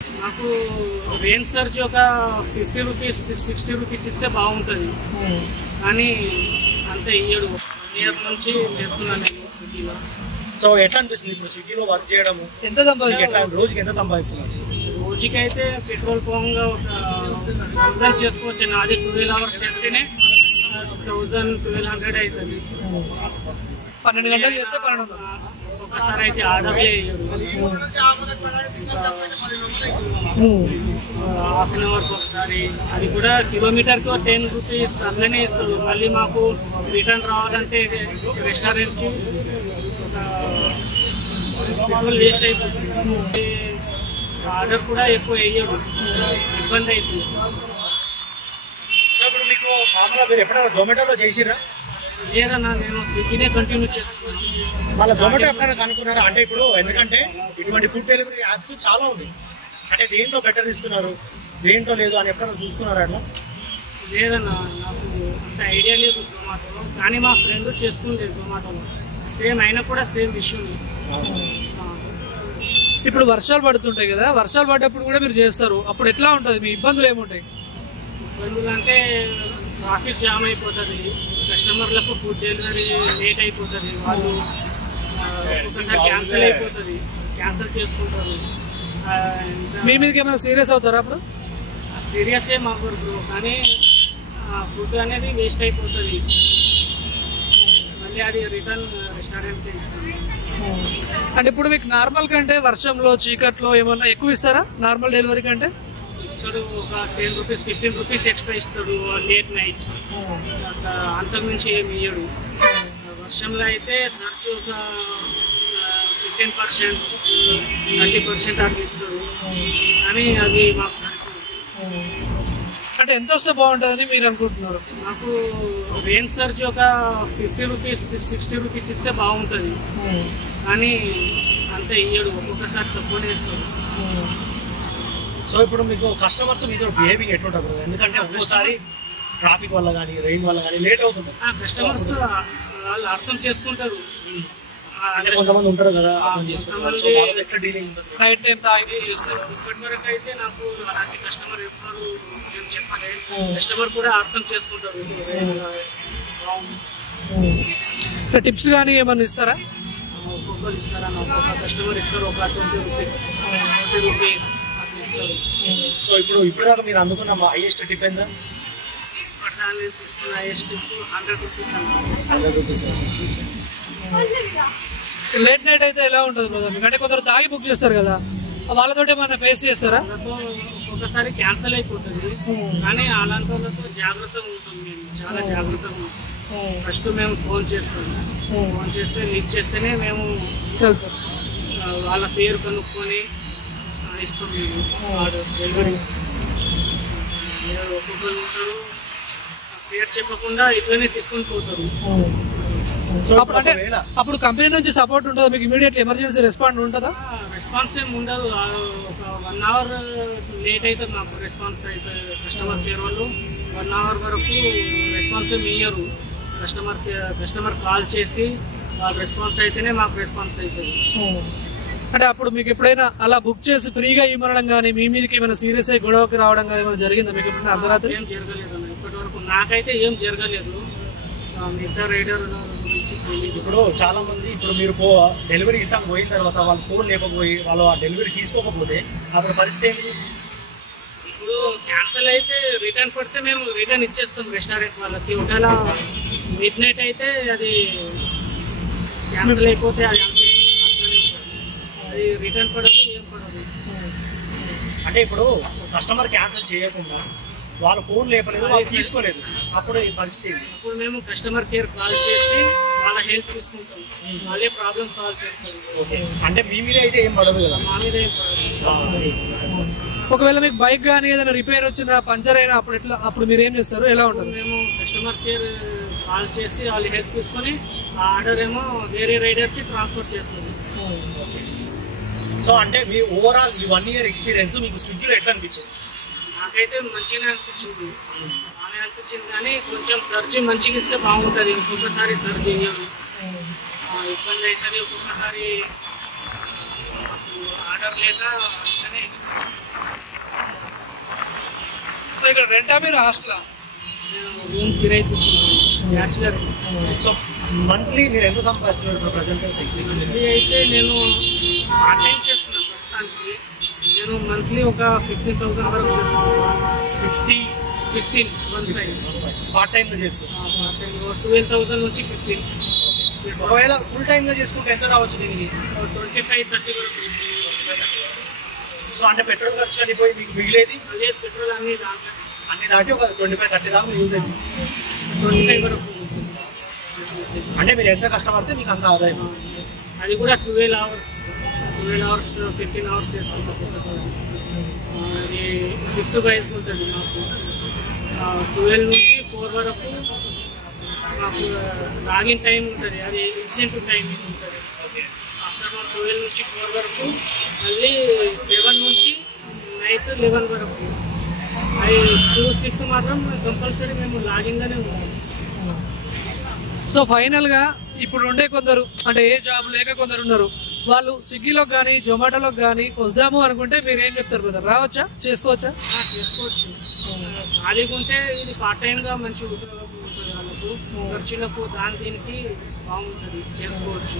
నాకు range search ఒక 50 rupees 60 rupees ఇస్తే బాగుంటుంది, కానీ అంతే ఇయ్యడు. 1 ఇయర్ నుంచి చేస్తున్నాను నేను స్విగ్గీలో. సో ఎట్లా అనిపిస్తుంది ఇప్పుడు స్విగ్గీలో వర్క్ చేయడము? ఎంత సంపాదిస్తారు? రోజుకి ఎంత సంపాదిస్తున్నారు? రోజుకైతే పెట్రోల్ పోగా ఒక 1000 చేసుకోవచ్చు. నాది 12 అవర్స్ చేస్తేనే 1200 అవుతుంది. 12 గంటలు చేస్తే 1200. ఒక్కసారి అయితే ఆర్డర్లే వేయడు. హాఫ్ అన్ అవర్కి ఒకసారి, అది కూడా కిలోమీటర్కి 10 రూపీస్ అట్లనే ఇస్తాడు. మళ్ళీ మాకు రిటర్న్ రావాలంటే రెస్టారెంట్కి పెట్రోల్ వేస్ట్ అయిపోతుంది. ఆర్డర్ కూడా ఎక్కువ వేయడు, ఇబ్బంది అవుతుంది. సో ఇప్పుడు మీకు మామూలుగా మీరు ఎప్పుడైనా జొమాటోలో చేసిరా? లేదన్నా, నేను స్విగ్గీనే కంటిన్యూ చేస్తున్నాను. మళ్ళీ జొమాటో ఎప్పుడైనా కనుక్కున్నారా? అంటే ఇప్పుడు ఎందుకంటే ఇటువంటి ఫుడ్ డెలివరీ యాప్స్ చాలా ఉంది, అంటే దేంట్లో బెటర్ ఇస్తున్నారు దేంట్లో లేదు అని ఎప్పుడైనా చూసుకున్నారా? అట్లా లేదన్నా, నాకు అంత ఐడియా లేదు జొమాటోలో, కానీ మా ఫ్రెండ్ చేస్తుండే జొమాటోలో. సేమ్ అయినా కూడా సేమ్ ఇష్యూ. ఇప్పుడు వర్షాలు పడుతుంటాయి కదా, వర్షాలు పడ్డప్పుడు కూడా మీరు చేస్తారు, అప్పుడు ఎట్లా ఉంటుంది? మీ ఇబ్బందులు ఏముంటాయి? ఇబ్బందులు అంటే ట్రాఫిక్ జామ్ అయిపోతుంది, కస్టమర్లకు ఫుడ్ డెలివరీ లేట్ అయిపోతుంది, వాళ్ళు ఒక్కొక్కసారి క్యాన్సిల్ అయిపోతుంది, క్యాన్సిల్ చేసుకుంటారు. మీ మీదకి ఏమైనా సీరియస్ అవుతారా అప్పుడు? సీరియస్ ఏం అవ్వరు, కానీ ఫుడ్ అనేది వేస్ట్ అయిపోతుంది. మళ్ళీ అది రిటర్న్ రెస్టారెంట్కి ఇస్తుంది. అంటే ఇప్పుడు మీకు నార్మల్ కంటే వర్షంలో చీకట్లో ఏమన్నా ఎక్కువ ఇస్తారా నార్మల్ డెలివరీ కంటే? ఇస్తాడు, ఒక 10 రూపీస్ 15 రూపీస్ ఎక్స్ట్రా ఇస్తాడు లేట్ నైట్. అంతకుమించి ఏమి ఇయ్యడు. వర్షంలో అయితే సర్చ్ ఒక 15% 30% అట్లా ఇస్తాడు, కానీ అది మాకు సరిపోదు. అంటే ఎంత వస్తే బాగుంటుందని మీరు అనుకుంటున్నారు? నాకు రేంజ్ సర్చ్ ఒక 50 రూపీస్ 60 రూపీస్ ఇస్తే బాగుంటుంది, కానీ అంతే ఇయ్యడు, ఒక్కొక్కసారి తక్కువనే ఇస్తాడు. సో ఇప్పుడు మీకు కస్టమర్స్ మీతో బిహేవింగ్ ఎట్లుంటుంది? ఎందుకంటే ఒక్కోసారి ట్రాఫిక్ వల్ల కానీ రెయిన్ వల్ల కానీ లేట్ అవుతుంది. కస్టమర్స్ వాళ్ళు అర్థం చేసుకుంటారు. అంటే కొంతమంది ఉంటారు కదా, అర్థం చేసుకుంటారు. సో వాళ్ళతో ఎట్లా డీలింగ్స్ ఉంటుంది? నైట్ టైం తాగి చేస్తారు. ఇప్పటి వరకు అయితే నాకు అలాంటి కస్టమర్ ఎప్పుడు ఏం చెప్పాలి, కస్టమర్ కూడా అర్థం చేసుకుంటారు. టిప్స్ కానీ ఏమన్నా ఇస్తారా? ఒక్కొక్కరు ఇస్తారా? ఒక్కొక్క కస్టమర్ ఇస్తారు, ఒక 20 రూపీస్ అట్లా ఇస్తారు. సో ఇప్పుడు దాకా మీరు అందుకున్న హైయెస్ట్ టిప్ ఎంత? ఇప్పటిదాన్ని తీసుకున్న హైయెస్ట్ టిప్ 100 రూపీస్ అన్నారు. 100 రూపీస్. లేట్ నైట్ అయితే ఎలా ఉంటుంది బ్రదర్? అంటే కొందరు తాగి బుక్ చేస్తారు కదా, వాళ్ళతో ఏమైనా ఫేస్ చేస్తారా? వాళ్ళతో ఒక్కొక్కసారి క్యాన్సిల్ అయిపోతుంది, కానీ అలాంటి వాళ్ళతో జాగ్రత్తగా ఉంటుంది. మేము చాలా జాగ్రత్తగా ఉంటాం. ఫస్ట్ మేము ఫోన్ చేస్తాము, ఫోన్ చేస్తే లిఫ్ట్ చేస్తేనే మేము వాళ్ళ పేరు కనుక్కొని ఇస్తాం. మేము ఆర్డర్ డెలివరీ ఇస్తాం. ఒక్కొక్కరు ఉంటారు పేరు చెప్పకుండా ఇట్లనే తీసుకొని పోతారు. అంటే అప్పుడు కంపెనీ నుంచి సపోర్ట్ ఉంటుందా మీకు? ఇమీడియట్లీ ఎమర్జెన్సీ రెస్పాండ్ ఉంటుందా? రెస్పాన్స్ ఏమి ఉండదు. ఒక 1 అవర్ లేట్ అవుతుంది మాకు రెస్పాన్స్ అయితే. కస్టమర్ కేర్ వాళ్ళు 1 అవర్ వరకు రెస్పాన్స్ ఏమి ఇయ్యరు. కస్టమర్ కాల్ చేసి వాళ్ళు రెస్పాన్స్ అయితేనే మాకు రెస్పాన్స్ అవుతుంది. అంటే అప్పుడు మీకు ఎప్పుడైనా అలా బుక్ చేసి ఫ్రీగా ఇవ్వడం కానీ మీ మీదకి ఏమైనా సీరియస్ అయ్యి గొడవకి రావడం కానీ ఏమైనా జరిగిందా మీకు ఎప్పుడైనా అర్ధరాత్రి? ఏం జరగలేదు అన్న, ఇప్పటి వరకు నాకైతే ఏం జరగలేదు. మిగతా రైడర్ ఇప్పుడు చాలా మంది ఇప్పుడు మీరు డెలివరీ ఇస్తాం పోయిన తర్వాత వాళ్ళు ఫోన్ లేకపోయి వాళ్ళు ఆ డెలివరీ తీసుకోకపోతే అప్పుడు పరిస్థితి ఏంటి? ఇప్పుడు క్యాన్సిల్ అయితే రిటర్న్ పడితే మేము రిటర్న్ ఇచ్చేస్తాం రెస్టారెంట్ వాళ్ళకి. ఒకవేళ మిడ్ నైట్ అయితే అది క్యాన్సిల్ అయిపోతే అది అంతే, అది రిటర్న్ పడదు, ఏం పడదు. అంటే ఇప్పుడు కస్టమర్ క్యాన్సిల్ చేయకుండా వాళ్ళ ఫోన్ లేపలేదు, వాళ్ళు తీసుకోలేదు, అప్పుడు ఈ పరిస్థితి. అప్పుడు మేము కస్టమర్ కేర్ కాల్ చేసి వాళ్ళ హెల్ప్ తీసుకుంటాం, వాళ్ళే ప్రాబ్లమ్ సాల్వ్ చేస్తారు. అంటే మీ మీద అయితే ఏం పడదు కదా? మా మీద ఏం పడదు. ఒకవేళ మీకు బైక్ కానీ ఏదైనా రిపేర్ వచ్చినా పంచర్ అయినా అప్పుడు మీరు ఏం చేస్తారు? ఎలా ఉంటుంది? మేము కస్టమర్ కేర్ కాల్ చేసి వాళ్ళ హెల్ప్ తీసుకొని ఆ ఆర్డర్ ఏమో వేరే రైడర్కి ట్రాన్స్ఫర్ చేస్తుంది. సో అంటే మీ ఓవరాల్ ఈ 1 ఇయర్ ఎక్స్పీరియన్స్ మీకు స్విగ్గీలో ఎట్లా అనిపించింది? నాకైతే మంచిగానే అనిపించింది, బాగానే అనిపించింది, కానీ కొంచెం సర్చ్ మంచిగా ఇస్తే బాగుంటుంది. ఇంకొకసారి సర్చ్ చేయదు, ఇబ్బంది అవుతుంది. ఒక్కొక్కసారి ఆర్డర్ లేక ఇక్కడ రెంటా మీరు హాస్టలా? రూమ్ కిరాయి తీసుకుంటాను బ్యాచిలర్. సో మంత్లీ మీరు ఎంత సంపాదిస్తున్నారు ఇప్పుడు ప్రజెంట్? మంత్లీ అయితే నేను పార్ట్ టైం చేస్తున్నాను ప్రస్తుతానికి. నేను మంత్లీ ఒక 15,000 వరకు చేస్తున్నాను. 15 పార్ట్ టైం లో చేస్తున్నారు. 12,000 నుంచి 15. ఒకవేళ ఫుల్ టైమ్ గా చేసుకుంటే ఎంత రావచ్చు దీనికి? 25-30 వరకు. సో అంటే పెట్రోల్ ఖర్చు కానీ పోయి మీకు మిగిలేది అదే పెట్రోల్ అన్ని దాటి ఒక 25-30 దాకా యూజ్ అయింది. 25 వరకు. అంటే మీరు ఎంత కష్టపడితే మీకు అంత ఆదాయం. అది కూడా 12 అవర్స్ 15 అవర్స్ చేస్తాం. అది షిఫ్ట్ వైజ్ ఉంటుంది మాకు. 12 నుంచి 4 వరకు మాకు లాగిన్ టైం ఉంటుంది. అది ఇన్సెంటివ్ టైమింగ్ ఉంటుంది. ఆఫ్టర్నూన్ 12 నుంచి 4 వరకు, మళ్ళీ 7 నుంచి నైట్ 11 వరకు. అది 2 షిఫ్ట్ మాత్రం కంపల్సరీ మేము లాగిన్గానే ఉంటాం. సో ఫైనల్గా ఇప్పుడు ఉండే కొందరు అంటే ఏ జాబ్ లేక కొందరు ఉన్నారు, వాళ్ళు స్విగ్గీలోకి కానీ జొమాటోలోకి కానీ వద్దాము అనుకుంటే మీరు ఏం చెప్తారు బ్రదర్? రావచ్చా, చేసుకోవచ్చా? చేసుకోవచ్చు. ఖాళీగా ఉంటే ఇది పార్ట్ టైంగా మంచి ఉపయోగం ఉంటుంది వాళ్ళకు. ఖర్చులకు దీనికి బాగుంటుంది, చేసుకోవచ్చు.